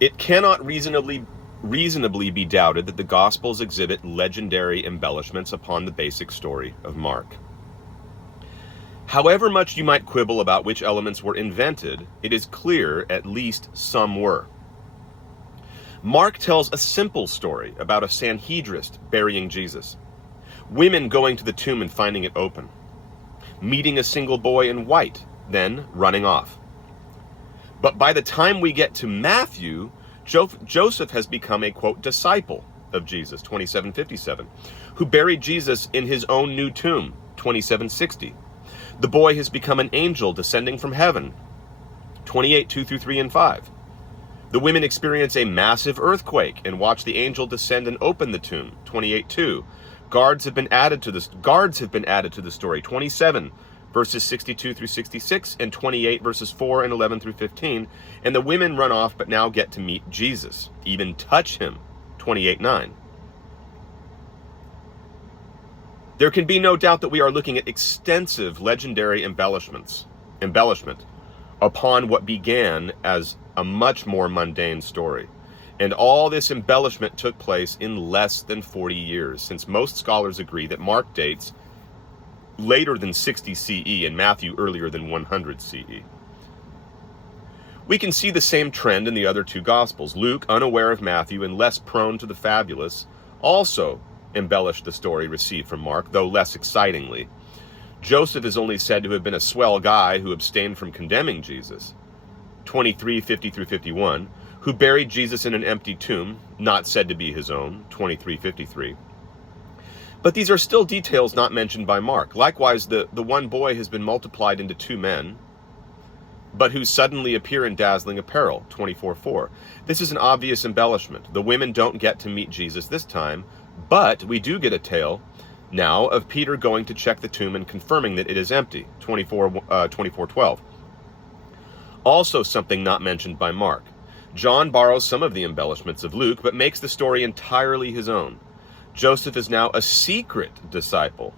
It cannot reasonably be doubted that the Gospels exhibit legendary embellishments upon the basic story of Mark. However much you might quibble about which elements were invented, it is clear at least some were. Mark tells a simple story about a Sanhedrist burying Jesus, women going to the tomb and finding it open, meeting a single boy in white, then running off. But by the time we get to Matthew, Joseph has become a, quote, disciple of Jesus, 27:57, who buried Jesus in his own new tomb, 27:60. The boy has become an angel descending from heaven, 28:2 through 3 and 5. The women experience a massive earthquake and watch the angel descend and open the tomb, 28:2. Guards have been added to the story, 27 verses 62 through 66 and 28 verses 4 and 11 through 15. And the women run off but now get to meet Jesus, even touch him, 28:9. There can be no doubt that we are looking at extensive legendary embellishment upon what began as a much more mundane story. And all this embellishment took place in less than 40 years, since most scholars agree that Mark dates later than 60 CE and Matthew earlier than 100 CE. We can see the same trend in the other two Gospels. Luke, unaware of Matthew and less prone to the fabulous, also embellished the story received from Mark, though less excitingly. Joseph is only said to have been a swell guy who abstained from condemning Jesus, 23:50 through 51, who buried Jesus in an empty tomb, not said to be his own, 23:53. But these are still details not mentioned by Mark. Likewise, the one boy has been multiplied into two men, but who suddenly appear in dazzling apparel, 24:4. This is an obvious embellishment. The women don't get to meet Jesus this time, but we do get a tale now of Peter going to check the tomb and confirming that it is empty, 24:12. Also something not mentioned by Mark. John borrows some of the embellishments of Luke, but makes the story entirely his own. Joseph is now a secret disciple,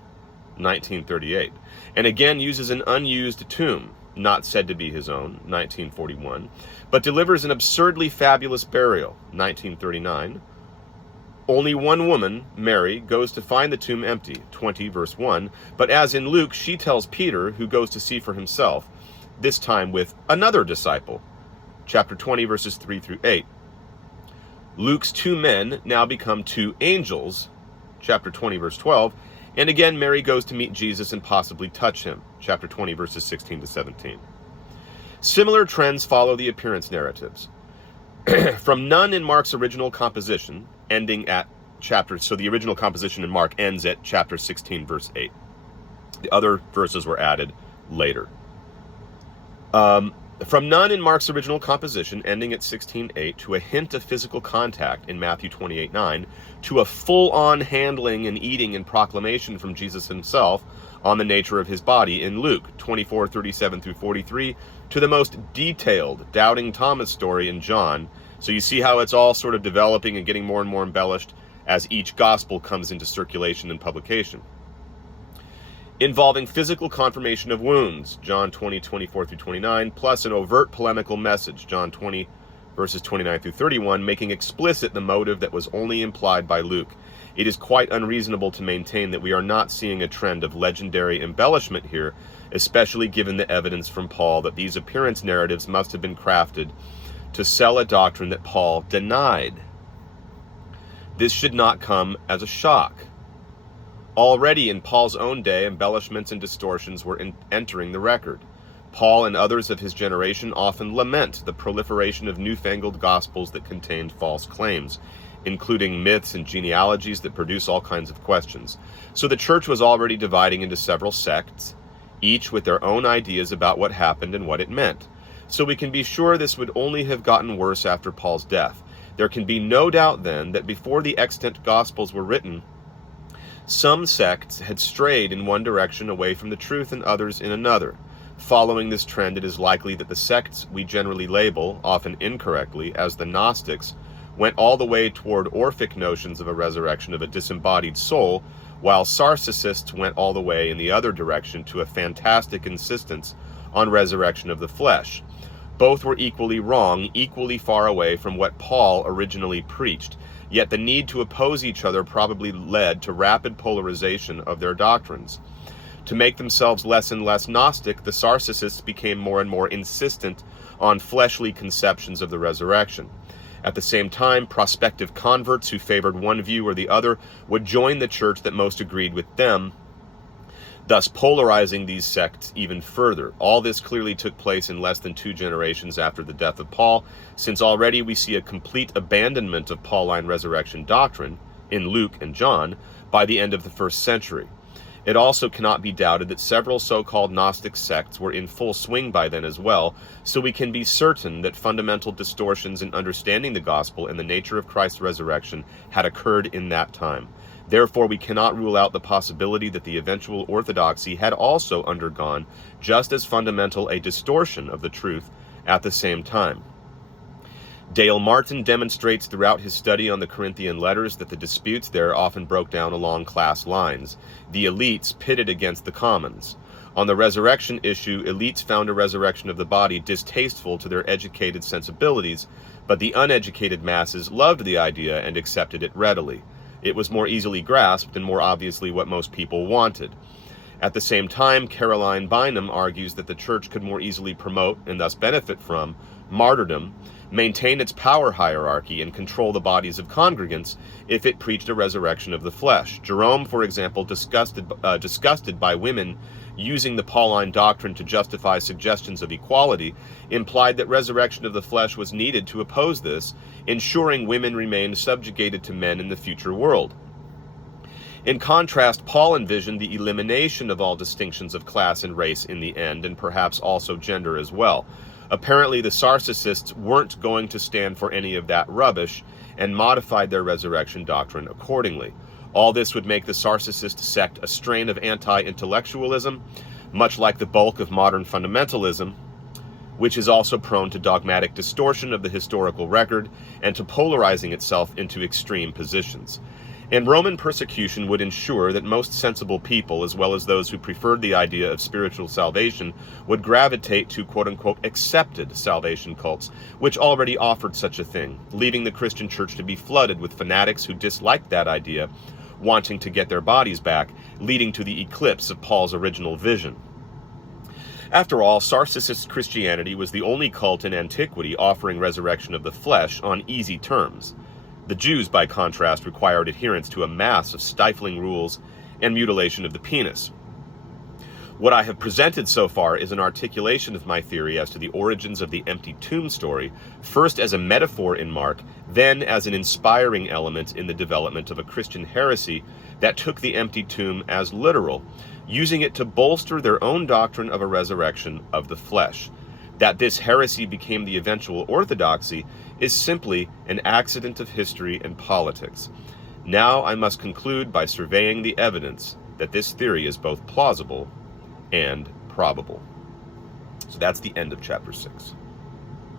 1938, and again uses an unused tomb, not said to be his own, 1941, but delivers an absurdly fabulous burial, 1939. Only one woman, Mary, goes to find the tomb empty, 20 verse 1, but as in Luke, she tells Peter, who goes to see for himself, this time with another disciple, chapter 20 verses 3 through 8. Luke's two men now become two angels, chapter 20 verse 12, and again Mary goes to meet Jesus and possibly touch him, chapter 20 verses 16 to 17. Similar trends follow the appearance narratives. From none in Mark's original composition, ending at so the original composition in Mark ends at chapter 16 verse 8. The other verses were added later. From none in Mark's original composition, ending at 16:8, to a hint of physical contact in Matthew 28:9, to a full-on handling and eating and proclamation from Jesus himself on the nature of his body in Luke 24:37 through 43, to the most detailed Doubting Thomas story in John. So you see how it's all sort of developing and getting more and more embellished as each gospel comes into circulation and publication. Involving physical confirmation of wounds, John 20:24 through 29, plus an overt polemical message, John 20 verses 29 through 31, making explicit the motive that was only implied by Luke. It is quite unreasonable to maintain that we are not seeing a trend of legendary embellishment here, especially given the evidence from Paul that these appearance narratives must have been crafted to sell a doctrine that Paul denied. This should not come as a shock. Already in Paul's own day, embellishments and distortions were entering the record. Paul and others of his generation often lament the proliferation of newfangled gospels that contained false claims, including myths and genealogies that produce all kinds of questions. So the church was already dividing into several sects, each with their own ideas about what happened and what it meant. So we can be sure this would only have gotten worse after Paul's death. There can be no doubt then that before the extant gospels were written, some sects had strayed in one direction away from the truth and others in another. Following this trend, it is likely that the sects we generally label, often incorrectly, as the Gnostics, went all the way toward Orphic notions of a resurrection of a disembodied soul, while Sarcicists went all the way in the other direction to a fantastic insistence on resurrection of the flesh. Both were equally wrong, equally far away from what Paul originally preached. Yet the need to oppose each other probably led to rapid polarization of their doctrines. To make themselves less and less Gnostic, the Sarcissists became more and more insistent on fleshly conceptions of the resurrection. At the same time, prospective converts who favored one view or the other would join the church that most agreed with them, thus polarizing these sects even further. All this clearly took place in less than 2 generations after the death of Paul, since already we see a complete abandonment of Pauline resurrection doctrine in Luke and John by the end of the 1st century. It also cannot be doubted that several so-called Gnostic sects were in full swing by then as well, so we can be certain that fundamental distortions in understanding the gospel and the nature of Christ's resurrection had occurred in that time. Therefore, we cannot rule out the possibility that the eventual orthodoxy had also undergone just as fundamental a distortion of the truth at the same time. Dale Martin demonstrates throughout his study on the Corinthian letters that the disputes there often broke down along class lines, the elites pitted against the commons. On the resurrection issue, elites found a resurrection of the body distasteful to their educated sensibilities, but the uneducated masses loved the idea and accepted it readily. It was more easily grasped and more obviously what most people wanted. At the same time, Caroline Bynum argues that the church could more easily promote, and thus benefit from, martyrdom, maintain its power hierarchy, and control the bodies of congregants if it preached a resurrection of the flesh. Jerome, for example, disgusted by women using the Pauline doctrine to justify suggestions of equality, implied that resurrection of the flesh was needed to oppose this, ensuring women remained subjugated to men in the future world. In contrast, Paul envisioned the elimination of all distinctions of class and race in the end, and perhaps also gender as well. Apparently, the Sarcissists weren't going to stand for any of that rubbish and modified their resurrection doctrine accordingly. All this would make the Sarcissist sect a strain of anti-intellectualism, much like the bulk of modern fundamentalism, which is also prone to dogmatic distortion of the historical record and to polarizing itself into extreme positions. And Roman persecution would ensure that most sensible people, as well as those who preferred the idea of spiritual salvation, would gravitate to quote-unquote accepted salvation cults, which already offered such a thing, leaving the Christian church to be flooded with fanatics who disliked that idea, wanting to get their bodies back, leading to the eclipse of Paul's original vision. After all, Sarcissist Christianity was the only cult in antiquity offering resurrection of the flesh on easy terms. The Jews, by contrast, required adherence to a mass of stifling rules and mutilation of the penis. What I have presented so far is an articulation of my theory as to the origins of the empty tomb story, first as a metaphor in Mark, then as an inspiring element in the development of a Christian heresy that took the empty tomb as literal, using it to bolster their own doctrine of a resurrection of the flesh. That this heresy became the eventual orthodoxy is simply an accident of history and politics. Now I must conclude by surveying the evidence that this theory is both plausible and probable. So that's the end of chapter 6.